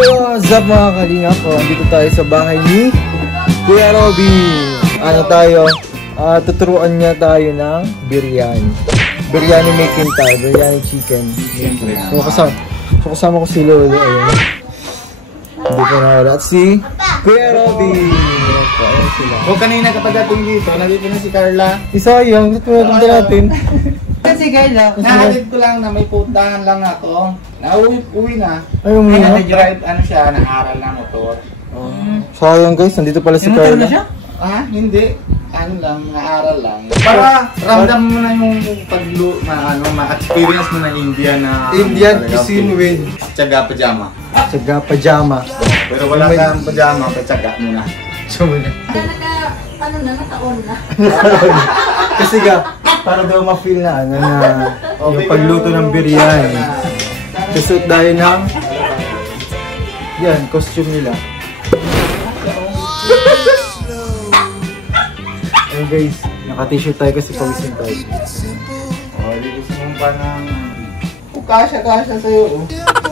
What's up mga kalingap? Dito tayo sa bahay ni Kuya Robby. Ano tayo? Tuturuan niya tayo ng biryani. Biryani making tayo. Biryani chicken. So kasama ko si Lolo. Ayun. Hindi ko nawala. At si Kuya Robby. Ayan sila. O kanina kapag dating dito, nandito na si Carla. Isayang, ito natin natin. Kasi Carla, nahalid ko lang na may puntahan lang ako. Nauwi na. Ayun mo na. Nag-drive, ano siya, nag-aral na motor. Sayang guys, nandito pala si Carla. Ah, hindi. Ano lang, nag-aral lang. Para ramdam mo na yung ma-experience mo na Indian cuisine with tsaga pajama. Tsaga pajama. Pero wala kang pajama, tsaga mo na. Nataon na. Kasi para daw ma-feel na yung pagluto ng biryani. Kasi dahil ng yan, costume nila. Ayun guys, naka-t-shirt tayo kasi pawisin tayo. Gusto mo pa ng... kasya sa'yo.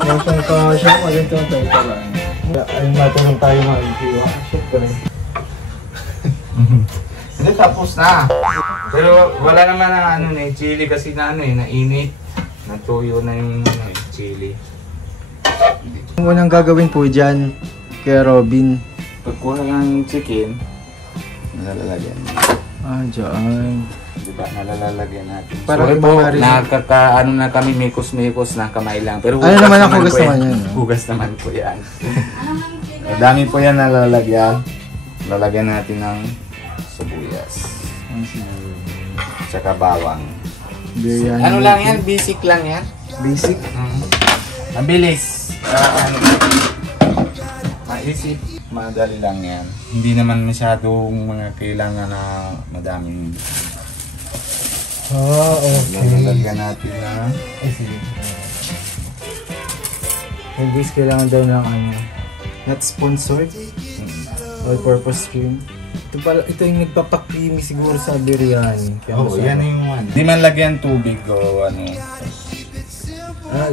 Kasya, maganda tayo pala. Ayun, matulong tayo mga shoot ko rin. Hindi, tapos na. Pero wala naman ang chili kasi nainit. Natuyo na yung chili. Ang unang gagawin po dyan, Kuya Robin. Pagkuha ng chicken, nalalagyan. Dyan. Diba, nalalagyan natin. Parang sorry po, na kami mikos-mikos na kamay lang. Pero ano naman ang hugas naman yan? Hugas naman po yan. Dami po yan nalalagyan. Lalagyan natin ng sibuyas. Tsaka bawang. Biryani. Ano lang yan? Basic lang yan. Basic? Mabilis. Maisip. Madali lang yan. Hindi naman masyadong mga kailangan na madaming. Okay. Lalagyan natin na. Sige. Yung guys, kailangan daw ng not sponsored. All-purpose cream. Ito yung nagpapakreamy siguro sa biryani. Yan yung one. Di man lagyan tubig o ano.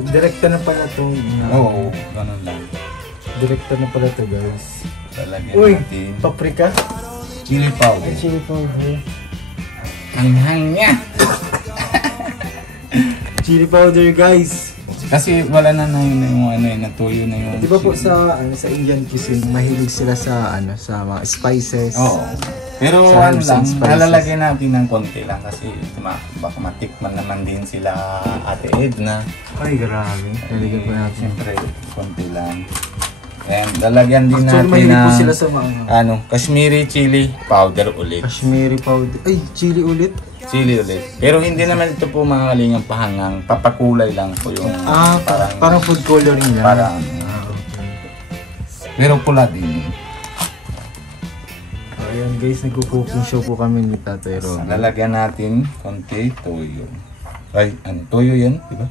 Direkta na pala itong... Oo, ganun lang. Direkta na pala ito guys. Lalagyan natin. Paprika? Chili powder. Chili powder. Hanghang niya! Chili powder guys. Kasi wala na yung natuyo na yung... Di ba po sa Indian cuisine, mahilig sila sa mga spices? Oo. Pero lang, nalalagyan natin ng konti lang kasi baka matikman naman din sila Ate Edna. Ay, grabe. Lalagyan po natin. Siyempre, konti lang. And lalagyan din natin ng po sila sa mga... Kashmiri chili powder ulit. Kashmiri powder. Ay, chili ulit? Chili ulit. Pero hindi naman ito po mga kalingang pahangang. Papakulay lang po yung... parang food coloring lang. Parang... Pero pula din. Ayan guys, nagpo-cooking show po kami ni Tatay Robby. Lalagyan natin konti toyo. Ay, toyo yan, di ba?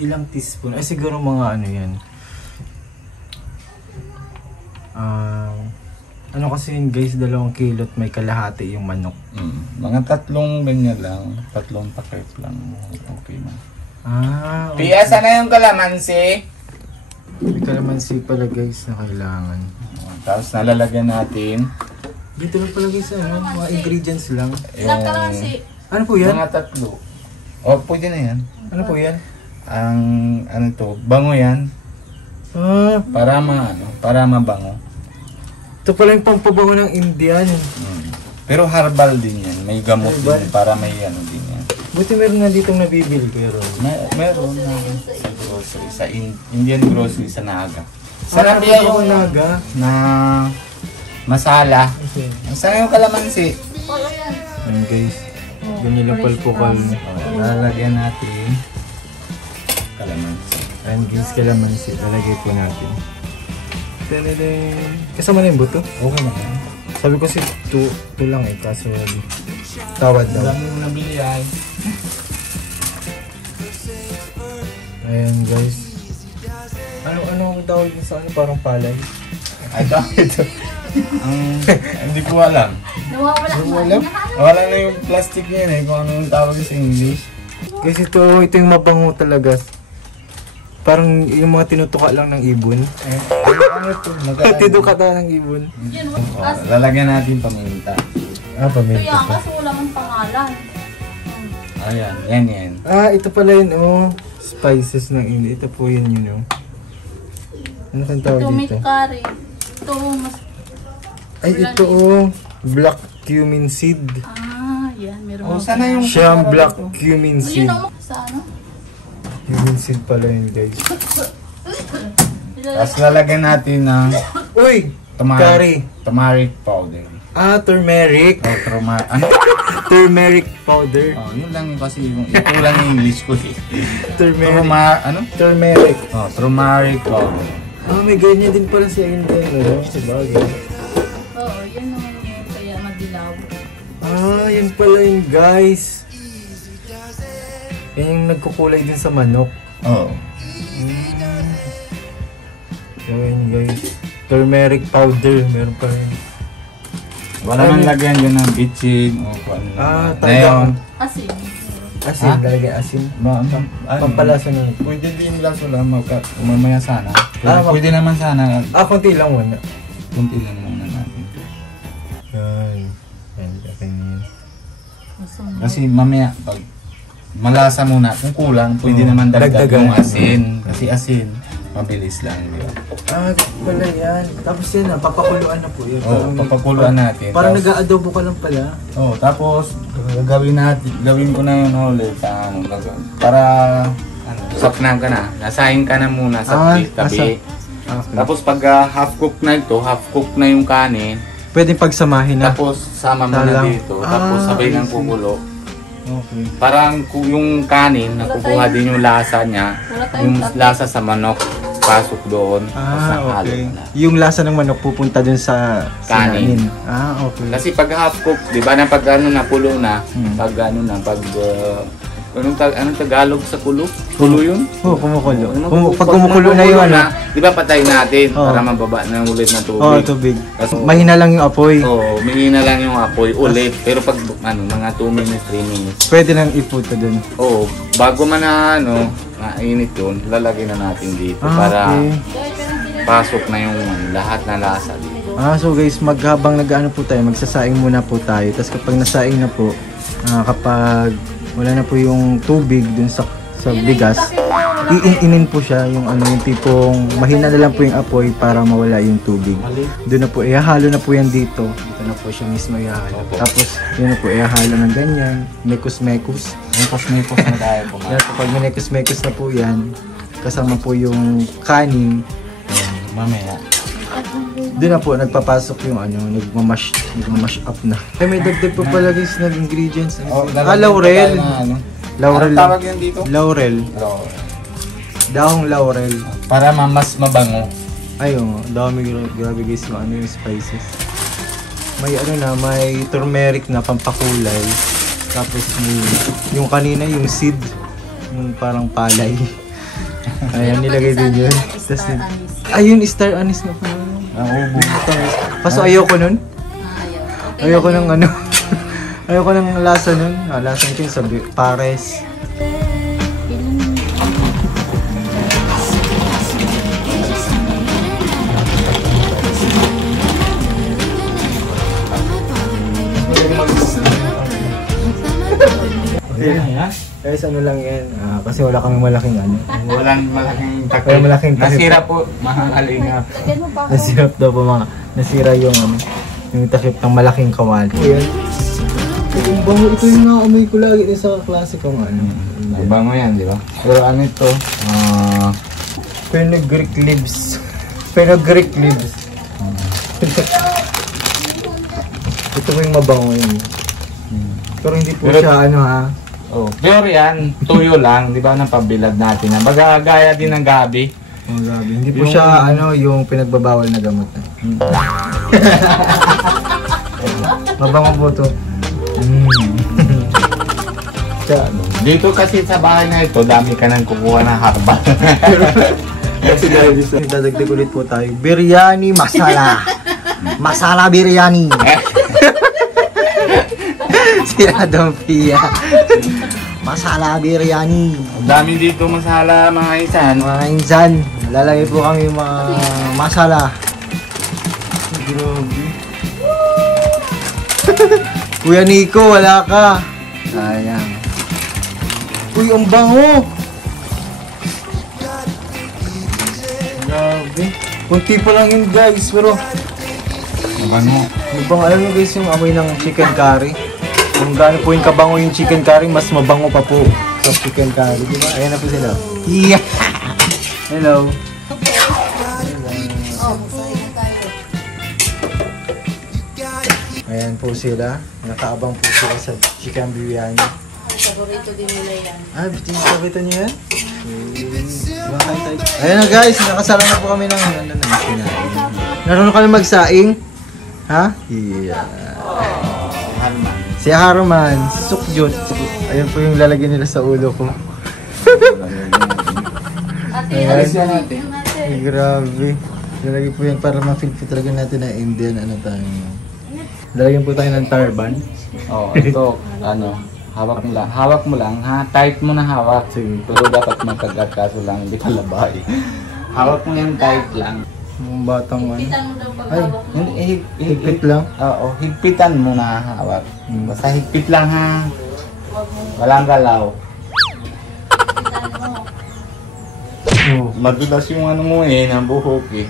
Ilang teaspoon? Ay, siguro mga yan. Kasi yun guys, 2 kilot may kalahati yung manok. Mga 3 ganyan lang. 3 paket lang. Okay na. Okay. Piyasa na yung kalamansi. May kalamansi pala guys na kailangan. Tapos nalalagyan natin. Dito lang pala guys, mga ingredients lang. Ilang kalamansi? Ano po yan? Mga 3. Pwede na yan. Ano po yan? Bango yan. Para mabango. Ito pala yung pampabango ng Indian. Pero herbal din yan. May gamot din para may din yan. Buti meron nga ditong nabibili pero meron na sa grocery. Sa Indian grocery sa Naga. Sarap yan yung Naga na masala. Masala yung kalamansi. Ayan guys. Ganyan lang palpukal. Lalagyan natin kalamansi. Ayan guys, kalamansi. Lalagay po natin. Kasama na yung buto? Okay na yan. Sabi ko 2 lang kaso tawad daw. Dami mo nabili ay. Ayan guys. Ano tawag din sa parang palay? Ito. Hindi ko alam. Wala na yung plastic niya kung ano yung tawag sa English. Kasi ito yung mabango talaga. Parang yung mga tinutuka lang ng ibon. Ano ito? Tinutuka tayo ng ibon. Yan, Lalagyan natin paminta. Paminta. kaya kaso wala mang pangalan. Ayan, yan. Ito pala yun, spices ng India. Ito po yun, Ano kang tawag Ito may dito? curry. Ito mas... Ay, ito, black cumin seed. Yan. Meron Oh, sana yung... Siyang black cumin Yun seed. ang sa ano? Cumin seed pala yun, guys. Tapos lalagyan natin ng Uy! Curry. turmeric powder. Turmeric. Ano? Turmeric powder. Yun lang yung kasi ito lang yung English ko eh. Turmeric. Turmeric. Turmeric. Turmeric powder. May ganyan din pala sa India, sabagay. Oo, yan naman yun. Kaya madilaw. Yan pala yun, guys. Yan yung nagkukulay din sa manok. Oo. Yan, guys. Turmeric powder, meron pa rin. Wala man lagyan dyan ng bitchin o kung ano. talagang Asin. asin, Ha? lalagyan asin. Ano? Pampalasa ng... Pwede din laso lang mamaya sana. Ah, Pwede naman sana. konti lang muna. Kunti lang muna natin. Yan. Yan, okay na yan. Kasi mamaya pag malasa muna, kung kulang, pwede Oo. naman dagdag Dagdagan. yung asin. Kasi asin, mabilis lang. Di ba? Pala yan. Tapos yan papakuluan na po yan. Papakuluan natin. Parang Tapos- nag-aadobo ka lang pala. Tapos gawin ko na yun ulit sa para sapnan ka na. Nasahin ka na muna sa tabi. Okay. Tapos pag half cook na ito, half cook na yung kanin, Pwedeng pagsamahin na. tapos sama mo na Salang. dito, tapos sabay I ng see. kukulo. Okay. Parang yung kanin, nakukuha din yung lasa niya, Wala tayong yung tabi. lasa sa manok, pasok doon, tapos nakahalo Okay. na. Yung lasa ng manok pupunta dun sa Kanin. Okay. Kasi pag half cook, di ba na pag ano na pulo na, anong Tagalog sa kulo? Kulo yun? Kumukulo. Ano, Pag kumukulo na yun, di ba patay natin Oo. para mababa na ulit na tubig. tubig. Tubig. Kasi- Mahina lang yung apoy. Oo, na lang yung apoy ulit. Pero pag mga 2 minutes, 3 minutes. Pwede nang iputo dun. Oo, bago man na mainit yun, lalagyan na natin dito para Okay. pasok na yung lahat na lasa dito. So guys, habang nag-ano po tayo, magsasaing muna po tayo. Tapos kapag nasaing na po, kapag wala na po yung tubig dun sa bigas, iin-inin po siya, yung tipong mahina na lang po yung apoy para mawala yung tubig. Doon na po, ihahalo na po yan dito. Dito na po siya mismo ihahalo. Opo. Tapos, yun na po, ihahalo ng ganyan. Mekus-mekus. Mekos na tayo Yan po, pag mekus-mekus na po yan, kasama po yung kanin, Mamaya. doon na po, nagpapasok yung nagmamash up na. May dagdag pa pala guys ng ingredients. Laurel. Laurel. Anong tawag yan dito? Laurel. Laurel. Dahong laurel. Para mas mabango. Dami grabe guys yung spices. May may turmeric na pampakulay. Tapos yung kanina yung seed, yung parang palay. Ayan, nilagay din yun. Tapos ayun, star anise na po. Ang ubo. Paso ayoko nun. Ayaw. Ayoko ng ayoko ng lasa nun. Lasa nito yung sabi, pares. Guys, lang yan. Kasi wala kaming malaking Walang malaking takip. Walang malaking takip. Nasira po, mahalingap. Lagyan mo pa ako. Nasira daw po nasira yung takip ng malaking kawali. Ayan. Yung bango, ito yung naamoy ko lagi sa klase kong Bango yan, di ba? Pero ano ito? Fenugreek leaves. Fenugreek leaves. Ito po yung mabango yun. Pero hindi po siya Pure yan, tuyo lang, di ba, ng pabilad natin. Baga gaya din ng gabi. Grabe. Hindi po siya yung pinagbabawal na gamot na. Mabango po to. Dito kasi sa bahay na ito, dami ka nang kukuha ng harbal. Kasi dahil dito, dadagdag ulit po tayo. Biryani masala. Masala biryani. Si Adam Pia. Masala biryani. Dami dito masala mga insan. Mga insan, lalagay po kami yung mga masala. Grabe. Kuya Nico, wala ka. Sayang. Uy, ang bango. Grabe. Kunti pa lang yun guys, pero Mabango. ibang alam nyo guys yung amoy ng chicken curry. Kung gaano po yung kabango yung chicken curry, mas mabango pa po sa chicken curry. Diba? Ayan na po sila. Yeah! Hello. Ayan po sila. Nakaabang po sila sa chicken biryani. Paborito din nila yan. Ah, kita niyo yan? Bakit tayo? Ayan na guys, nakasala na po kami ng ano na kinain. Naroon ka na magsaing? Ha? Yeah. Si Haruman, si Sukjot. Ayan po yung lalagyan nila sa ulo ko. Ate, Ayan. alis yan natin. Ay, grabe. Lalagyan po yan para ma-feel talaga natin na Indian ano tayo. Lalagyan po tayo ng tarban. Oh, ito, ano, hawak mo lang, ha? Tight mo na hawak. Sige. Pero dapat matagat kaso lang, hindi ka labay. Hawak mo yan tight lang. Yung batang ano. Pitan mo daw pag Ay, hawak mo. higpit lang. Oo, higpitan mo na hawak. Basta higpit lang ha. Huwag mo Walang galaw. pitan mo. Oh. Madulas yung ano mo eh, ng buhok eh.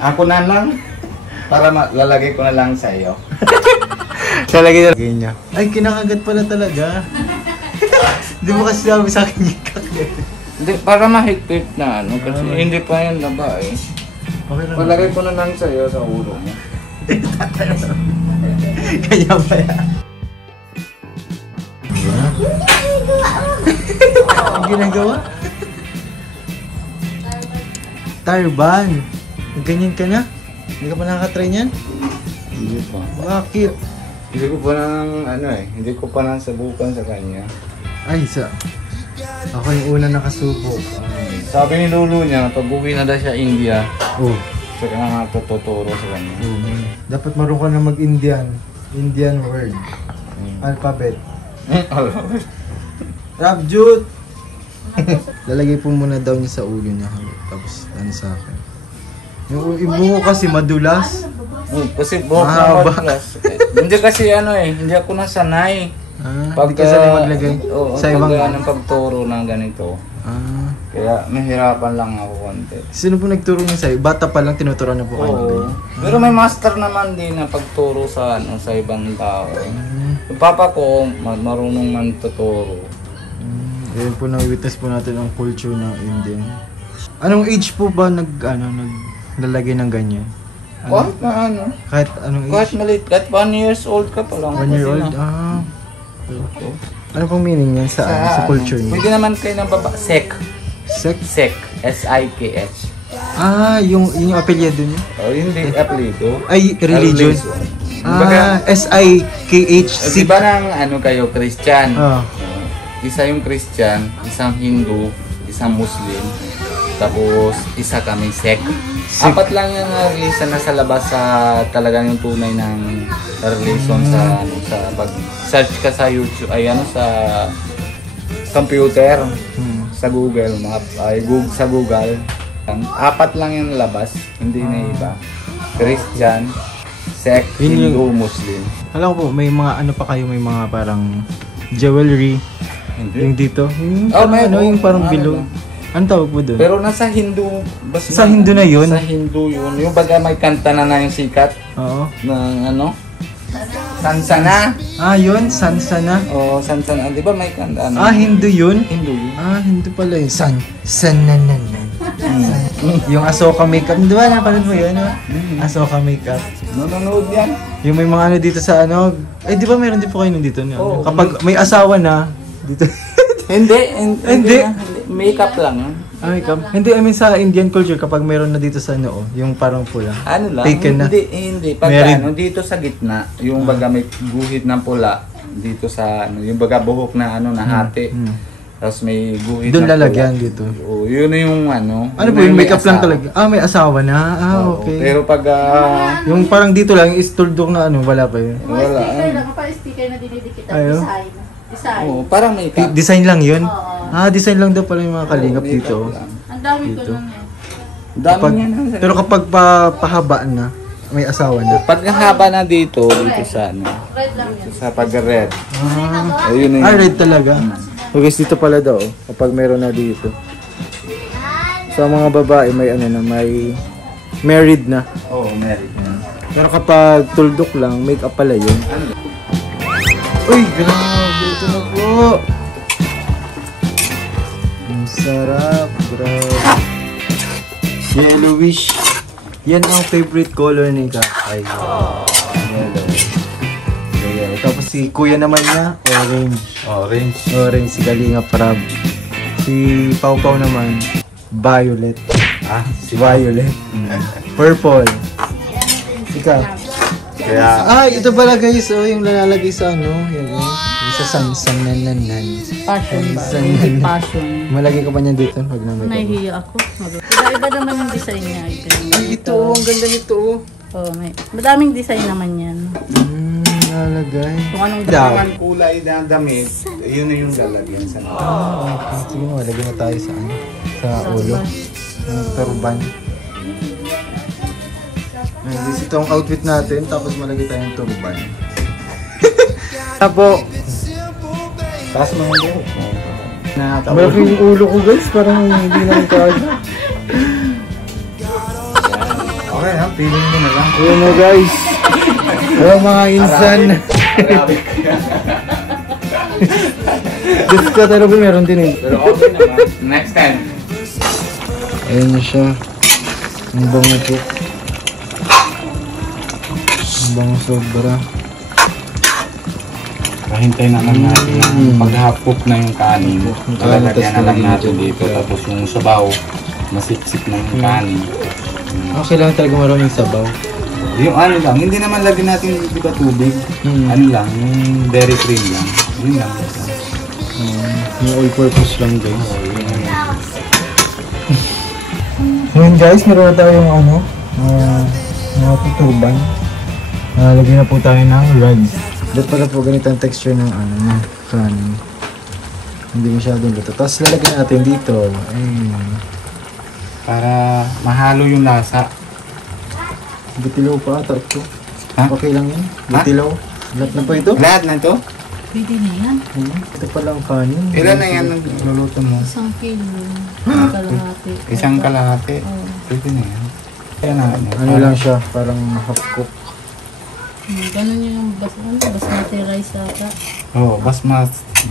Ako na lang. Para lalagay ko na lang sa iyo. Lalagyan niya. Ay, kinakagat pala talaga. Hindi mo kasi sabi sa akin yung kagat. Hindi, para mahigpit na ano, kasi hindi pa yan laba eh. Okay lang. Palagay ko na lang sa iyo sa ulo mo. Kaya ba yan? Ang ginagawa? Tarban. Ganyan ka na? Hindi ka pa nakaka-try niyan? Hindi pa. Bakit? Hindi ko pa nang ano eh, hindi ko pa nang sabukan sa kanya. Ay, ako yung una nakasubok. Sabi ni Lulu niya, pag uwi na daw siya India, Oh. saka nga tututuro sa kanya. Dapat marunong ka na mag-Indian. Indian word. Alphabet. Rabjut! Lalagay po muna daw niya sa ulo niya. Tapos ano sa akin. Yung ibuho kasi madulas. Kasi buhok na Mahaba. madulas. Hindi kasi ano eh, hindi ako nasanay. Hindi ka sanay maglagay Oo, sa ibang... ng pagturo ng ganito. Ah. Kaya nahirapan lang ako konti. Sino po nagturo niya sa'yo? Bata pa lang tinuturuan na po kayo. Oo. Pero may master naman din na pagturo sa ano sa ibang tao. Yung papa ko marunong man tuturo. Ayun po, na-witness po natin ang culture ng Indian. Anong age po ba naglalagay ng ganyan? Kahit na ano, Kahit anong age? kahit maliit, kahit 1 years old ka pa lang. 1 year old? Ah. Ano pong meaning yan sa culture niyo? Pwede naman kayo ng baba, sek. Sex? Sek, S-I-K-H. Ah, yung apelyido niyo? O, hindi apelido. Ay, religion. Ah, S-I-K-H. Di ba ng ano kayo, Christian? Ah. Isa yung Christian, isang Hindu, isang Muslim, tapos isa kami Sek. Apat lang yung relation na sa labas sa talagang yung tunay ng relation sa ano, sa pag-search ka sa YouTube, ay ano sa computer, sa Google, sa Google. Apat lang yung labas, hindi na iba. Christian, Sek, Yun Hindu, Muslim. Alam ko po, may mga ano pa kayo, may mga parang jewelry. Yung dito. Yung, Oh, may yung parang ano bilog. Ano tawag po doon? Pero nasa Hindu, basta Sa Hindu na yun? Sa Hindu yun. Yung baga may kanta na yung sikat Oo. ng ano? Sansana. Ah, yun. Sansana. O, Sansana. Di ba may kanta? Ano? Ah, Hindu yun? Hindu yun. Ah, Hindu pala yun. Sanananan. Yung Asoka makeup. Di ba? Napanood mo yun? No? Asoka makeup. Nanonood yan. Yung may mga ano dito sa ano. Eh, di ba meron din po kayo nandito? No? Oo. Kapag may asawa na, dito. Hindi. Hindi. Makeup lang. Yun. Ah, makeup. Hindi, I mean sa Indian culture, kapag meron na dito sa noo, yung parang pula. Ano lang? Taken na. Hindi. Pag Married. ano, dito sa gitna, yung baga may guhit ng pula, dito sa ano, yung baga buhok na ano, nahati. Tapos may guhit Doon ng pula. lalagyan dito. Oo, yun yung ano. Ano yun po, yung may makeup lang asawa. talaga? Ah, may asawa na? Ah, Oo, okay. Pero pag Yung parang dito lang, yung istuldok na ano, wala pa yun. wala. Sticker lang, kapag sticker na dinidikit ang Ayaw. design. Design. Oo, parang makeup. Design lang yun? Oo. Design lang daw pala yung mga kalingap dito. Ang dami ko Dito. lang yan. Dami Kapag, niya na. pero kapag pahaba na, may asawa na. Pag haba na dito sa ano, Red lang yan. sa pag-red. Ayun na yun. Red talaga. So guys, dito pala daw, kapag meron na dito. Sa mga babae, may ano na, may married na. Oo, meron. Pero kapag tuldok lang, make-up pala yun. Uy, grabe, ito na po. Ang sarap, grabe. Yellowish. Yan ang favorite color ni Kakay. Yellow. Yellow. Tapos si kuya naman niya, orange. Orange. Orange, si Kalinga Prab. Si Pau Pau naman, violet. Si Violet. Purple. Ikaw. Kaya, Ito pala guys, yung nalalagay sa ano, yan yung sa Samsung nan. Passion ba? Minsan- Passion. Malagay ka pa niyan dito pag na may Nahihiya ako. Iba-iba naman yung design niya. ito, ang ganda nito. Oh, may. Madaming design naman yan. Nalagay. Kung anong Daw. naman kulay na damit, yun na yung lalagyan sa Sige mo, lagyan na tayo sa ano, sa ulo. Ang turban. This ito ang outfit natin, tapos malagay tayong turban. Tapo. Taas mo yung Malaki yung ulo ko guys, parang hindi na kaya. Okay ha, feeling mo na lang. Ayan na guys. Hello mga insan. Diyos ka talaga meron din eh. Pero okay naman. Next time. Ayan na siya. Ang bango po. Ang bango sobra. Hintay na lang natin na pag-half-cook na yung kanin. Lalagyan na lang natin dito. Tapos yung sabaw, masipsip na yung kanin. Kailangan talaga marunong sabaw. Yung ano lang, hindi naman lagyan natin di ba tubig. Ano lang, yung dairy cream lang. Yun lang. Yung all-purpose lang guys. Ngayon guys, meron na tayong ano, mga tuturban. Lagyan na po tayo ng rice. Dapat pala po ganito ang texture ng ano, ng kanin. Hindi masyadong luto. Tapos lalagyan natin dito. Ayun. Para mahalo yung lasa. Butilaw pa ata ito. Ha? Okay lang yan. Ha? Butilaw. Lahat na po ito. Lahat na ito? Pwede na yan. Ito pala ang kanin. Ilan na yan ang luluto mo? 1 kilo. Kalahati. Isang kalahati. Oo. Pwede na yan. Kaya na Ano lang siya, parang half cook. Ganun yung basmati rice ata. Oo, basmati.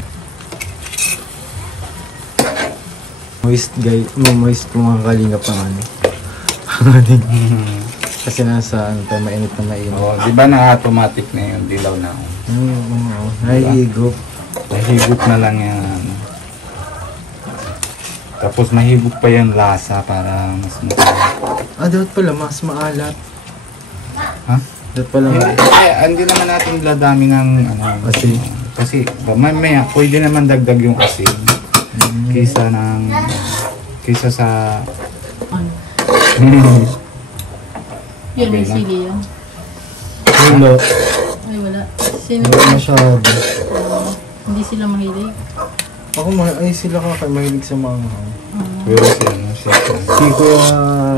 Moist guys, moist po mga kalingap ang ano. Kasi nasa ano tayo, mainit na mainit. Oo, di ba na-automatic na yung dilaw na? Nahihigop. Nahigop na lang yan. Tapos mahigop pa yung lasa para mas Dapat pala mas maalat. Ha? Dapat pala Hindi naman natin ladami ng ano. Kasi mamaya pwede naman dagdag yung asin. Kisa sa Ano? Yan, may Okay lang. sili yan. Wala. Ay, wala. Sino? Wala masyado. Hindi sila mahilig. Ako ay sila mahilig sa mga pero siya. si Kuya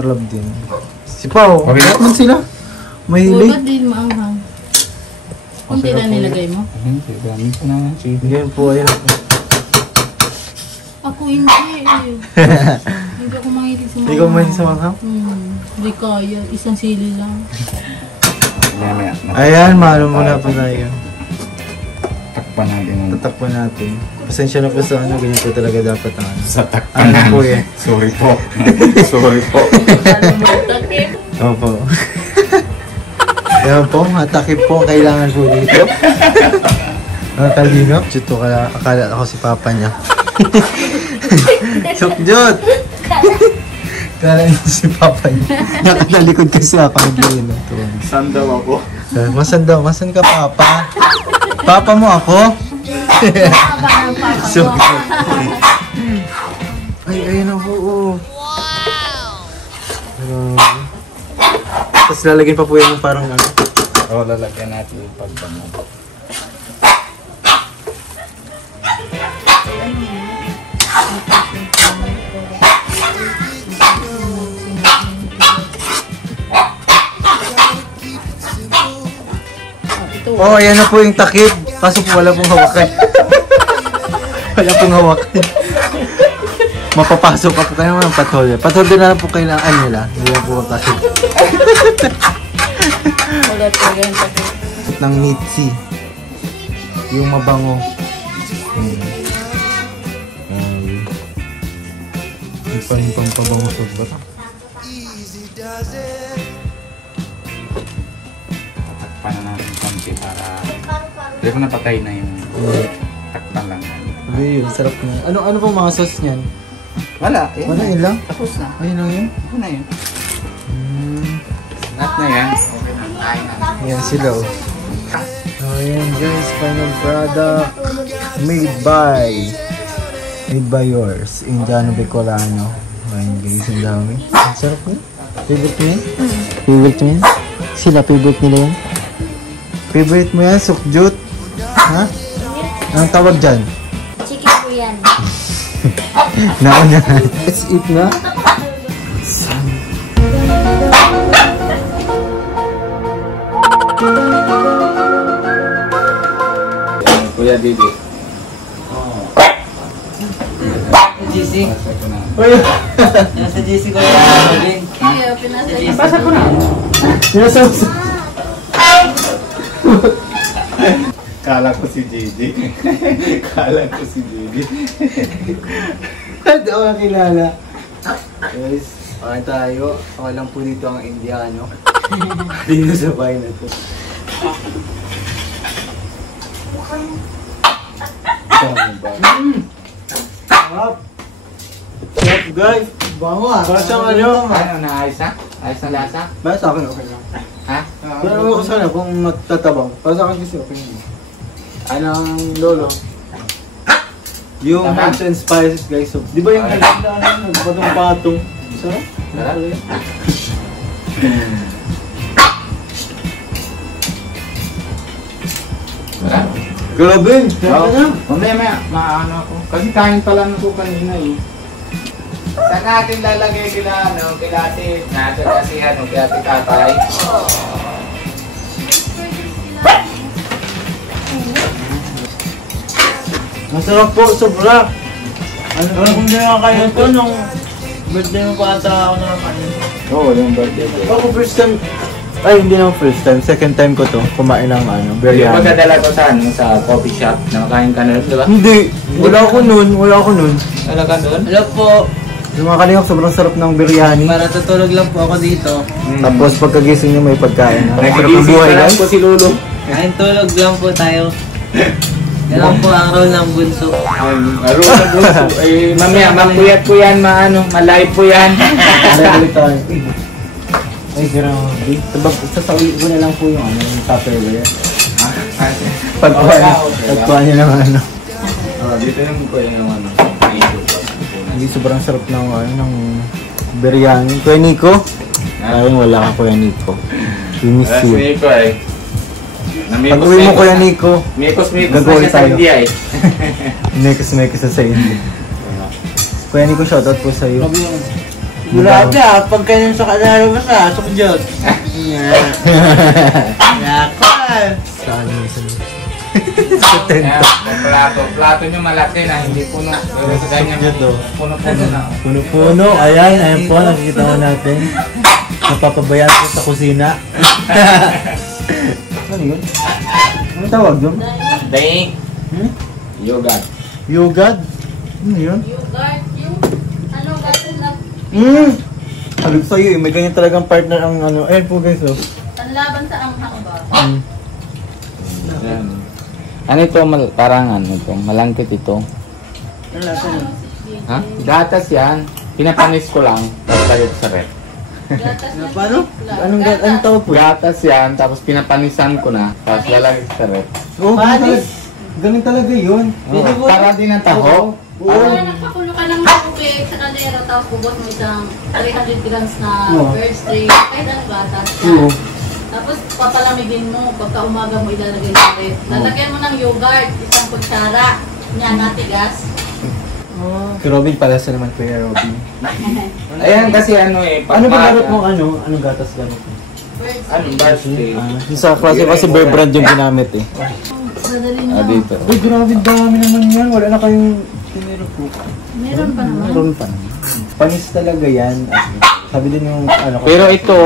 Rob din. Si Pao. Okay. Lahat man sila. Uy, Mahilig. ba't din maanghang? Kunti Okay, lang okay. nilagay mo? Hindi, dami ko na ng chili. Yan po, ayan. Ako hindi eh. Hindi ako mahilig sa mga. Ikaw mahilig sa mga? Hindi kaya. Isang sili lang. Mamaya, Ayan, mahalo muna po tayo. takpan natin yung Tatakpan natin. Pasensya na po sa ano, ganyan po talaga dapat ang ano. sa takpan Ano po eh. Sorry po. Sorry po. Alam mo, takip. Opo. Ayan po, matakip po ang kailangan po dito. Ang kalingap. Dito akala ako si papa niya. Sukjot! Kala niya si papa niya. Nakatalikod kasi ako nag-iin. Saan daw ako? Masan daw? Masan ka papa? Papa mo ako? Sukjot. Ay, ayun na po. Wow! Tapos lalagyan pa po yan yung parang ano. Oo, lalagyan natin yung pagbango. Oh, ayan na po yung takip. Kaso po wala pong hawakan. Wala pong hawakan. Mapapasok ako kayo ng patolya. Patolya na lang po kailangan nila. Hindi na po kasi. Wala talaga yung takip. Ng mitsi. Yung mabango. Ang pampabango sa bata. Tatakpan na natin konti para... Hindi ko napatay na yung takpan lang. Hindi yun, sarap na. Ano pong mga sauce niyan? Wala. Wala, yun lang? Tapos na. Ayun lang yun? Ano na yun? Lahat na yan. Okay na. Kain na. Ayan sila oh. Ayan guys, final product. Made by yours. Indiano Bicolano. Ayan guys, ang dami. Ang sarap yun. Favorite mo yan? Favorite mo yan? Sila, favorite nila yan? Favorite mo yan? Sukjut? Ha? Anong tawag dyan? Chicken po yan. Nauna. Let's eat na. Kuya Didi. GC. Uy! Nasa GC ko yan. Kaya pinasa. Pasa ko na. Yes, Kala ko si Didi. Kala ko si Didi. Hindi ako nakilala. Guys, okay tayo. Ako lang po dito ang Indiano. Dito sa bahay na to. Sarap! Sarap guys! Bango ah! Para siyang ano? Ano na ayos na? Ayos na lasa? Para sa akin okay lang. Ha? Pero ano ko sana kung matatabang. Para sa akin kasi okay lang. Anong lolo? Yung Tama? herbs and spices guys. So, di ba yung nagpatong-patong? Sarap? Sarap. Sarap. Grabe! Oo. Mamaya maano ako. Kasi kain pa lang ako kanina eh. Saan natin lalagay kila ate natin kasi kila ate Tatay. Masarap po, sobra. Ano kung hindi nga kayo ito nung birthday mo pa ata ako na kayo. Oo, yung birthday ko. Ako first time, ay hindi naman first time, second time ko to kumain ng ano, Yung biryani. magdadala ko sa coffee shop, nakakain ka na rin, di ba? Hindi, wala ako nun. Talaga doon? Hello po. Yung mga kalingap, sobrang sarap ng biryani. Para tutulog lang po ako dito. Tapos pagkagising nyo may pagkain. Ang sarap ng Nagigising buhay pa lang guys. po si Lolo. Ayun, tulog lang po tayo. Yan lang po ang role ng bunso. Aro na bunso. Eh, mamaya, mapuyat po yan, ma-live po yan. Balik tayo. Ay, grabe. Sasawi ko na lang po yung ano, yung Tupperware. Pagkuha nyo ng ano. Dito naman po yung ano. Hindi sobrang sarap ng ano, ng biryani. Kuya Nico? Ayun, wala ka Kuya Nico. We miss That's you. Miko eh. Pag-uwi mo Kuya Nico, Mikos na gagawin siya sa tayo. India eh. Nekos sa inyo. Kuya Nico, shoutout po sa iyo. Grabe ah, pag kayo sa kanalo mo sa Sukjot. Yakal. Saan mo sa Yan, may plato nyo malaki na hindi puno. Pero sa ganyan, puno-puno na. Puno-puno, ayan po, nakikita mo natin. Napapabayaan po sa kusina. Ano yun? Ano tawag doon? Ding! Yogurt. Yogurt? Ano yun? Yogurt, yung ano kasi Sabi ko sa'yo may ganyan talagang partner ang ano. Ayan po guys, oh. panlaban sa anghang ba? Yan. Ano ito? Parang ano ito? Malangkit ito. Ha? Gatas yan. Pinapanis ko lang. Tapos tayo sa rep. Gatas na Paano? Anong tawag po? Gatas yan. Tapos pinapanisan ko na. Tapos lalagay sa rep. Oh, Panis? ganun talaga yun. Oh, para din ang taho. Kaya nagpakulo ka ng tubig sa kaldero, tapos bubot mo isang 300 grams na Oo. bird steak, kahit ano ba, Oo. tapos papalamigin mo, pagka umaga mo ilalagay sa ref. Lalagyan mo ng yogurt, isang kutsara, yan, natigas. Si Robin pala sa naman Kuya Robin. Ayan kasi ano eh. Ano ba pagpata. gamit mong ano? Anong gatas gamit mo? Ano, birthday? Sa klase kasi Bear Brand yung ginamit eh. Madali na. Dito. Uy, grabe dami naman yan. Wala na kayong tiniro po. Meron pa naman. Meron pa naman. Panis talaga yan. Sabi din yung ano ko. Pero ito,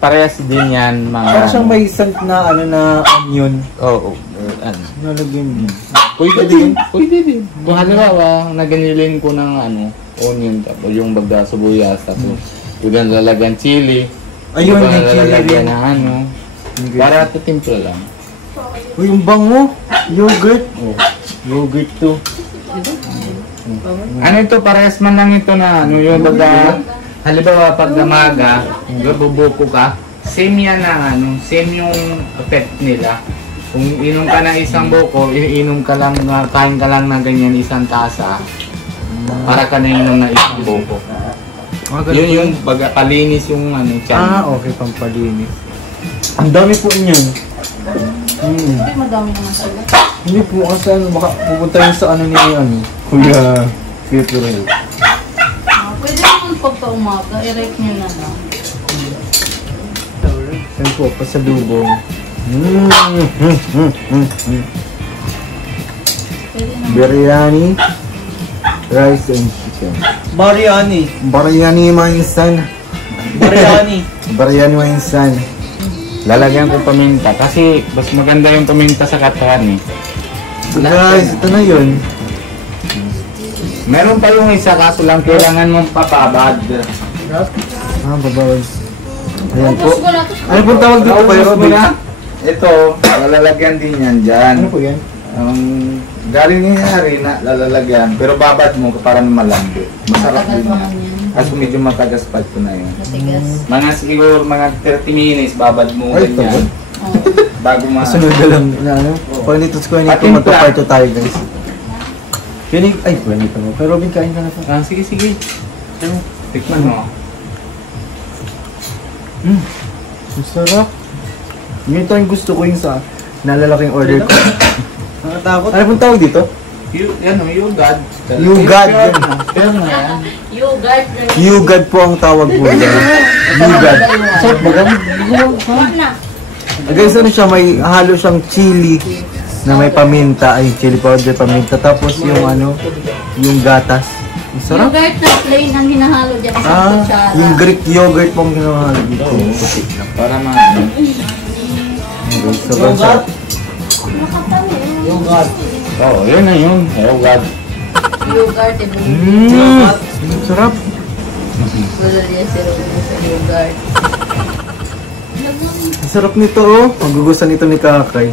parehas din yan mga... Parang siyang may salt na ano na onion. Oo. Ano? Nalagyan mo. Pwede din. Pwede din. Kung halimbawa, naganilin ko ng onion, tapos yung bagda sibuyas, tapos yung lalagyan chili. Ayun, yung yung chili lalagyan rin. na para timpla lang. Uy, yung bango. Yogurt. Oh. Yogurt to. Ano ito, parehas man lang ito na yung baga, halimbawa pag damaga, bubuko ka, same yan na same yung effect nila. Kung inom ka ng isang buko, iinom ka lang, kain ka lang na ganyan isang tasa, para ka na inom na isang buko. Yun yung baga, palinis yung tiyan. Okay, pampalinis. Ang dami po niyan. Hindi madami naman sila. Hindi po kasi baka pupunta yun sa ni Kuya Futurel. Pwede naman pagka-umaga, i-rate nyo na lang. Yan po, pasalubong. Pwede naman. Biryani, rice and chicken. Mariani. Biryani mainsan. Mariani. Biryani mainsan. Lalagyan ko paminta kasi mas maganda yung paminta sa katawan eh. Guys, ito na yun. Meron pa yung isa kaso lang kailangan mong papabad. Babawal. Ayan po. Tapos ko na, tapos Ano pong tawag dito kayo, Robin? Ito, lalagyan din yan dyan. Ano po yan? Galing niya rin na lalagyan, pero babad mo para malambot. Masarap matagal din pa yan. man yan. Kaso medyo matagas pa ito na yun. Matigas. Mga siguro mga 30 minutes babad mo Ay, ito ganyan. Oo. Bago Kasunod na lang na ano. Pagnitos ko nito, Patimpla. matuparto tayo guys. Kinig, ay, pwede mo. Pero Robin, kain ka na po. Sige, sige. Tikman mo. Ang sarap. Ganito yung gusto ko yung sa naalala ko yung order ko. Nakatakot. Ano pong tawag dito? Yugad. Yugad. Pero na yan. Yogurt. Yugad po ang tawag po dyan. Yugad. Sarap ba gan? Huwag na. Guys, ano siya, may halo siyang chili na may paminta, ay chili powder, paminta, tapos yung yung gatas. Ang sarap. Yogurt na plain ang hinahalo dyan sa kutsara. Yung Greek yogurt pong ginahalo dito. Para ma... Sarap. Yogurt. Oo, yun na yun. Yugad. Yogurt, eh. Ang sarap. Wala niya si Robin sa yogurt. Ang sarap nito oh. Magugustuhan nito ni Kakay.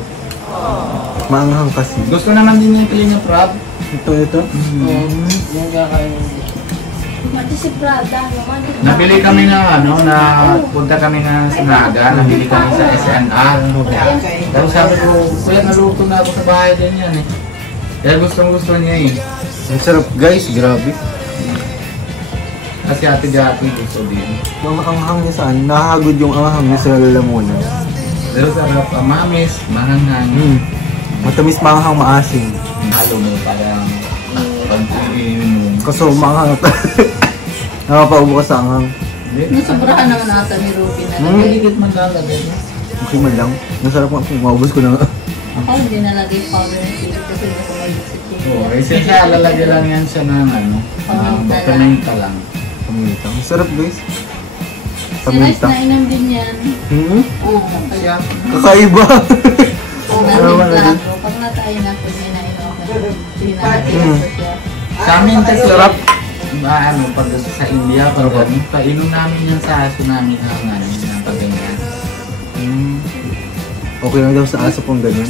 Maanghang kasi. Gusto naman din yung pili ng crab. Ito. Yung kakain. Mati si Prada naman. Nabili kami na punta kami na Sinaga, nabili kami sa SNR. Tapos sabi ko, kuya naluto na ako sa bahay din yan eh. Kaya gusto niya eh. Ang sarap guys, grabe. Kasi ate Jackie gusto din. Yung anghang niya saan, nakahagod yung anghang niya sa lalamunan. Pero sarap pa, mamis, mahangan. Matamis maanghang maasim. Halo mo parang pag-iinin mo. Kaso maanghang nakapaubo ka sa anghang. Nasubrahan naman ata ni Robin na. Maligit man lalagay. Okay man lang. Masarap ko. Maubos ko na. Ako hindi nalagay powder ng chili kasi hindi ko malig sa chili. Oo, siya lalagyan lang yan siya ng paminta lang. Paminta. Masarap guys. Si Rice na inam din yan. Oo. Kaya, Kakaiba. Ang natimpla ko. Pag natayin ako, hindi na inom. Hinahatihan ko siya. sa amin kasi sarap. Pag sa India, pag painom namin yan sa aso namin ang pag ganyan. Okay lang daw sa aso pong ganyan.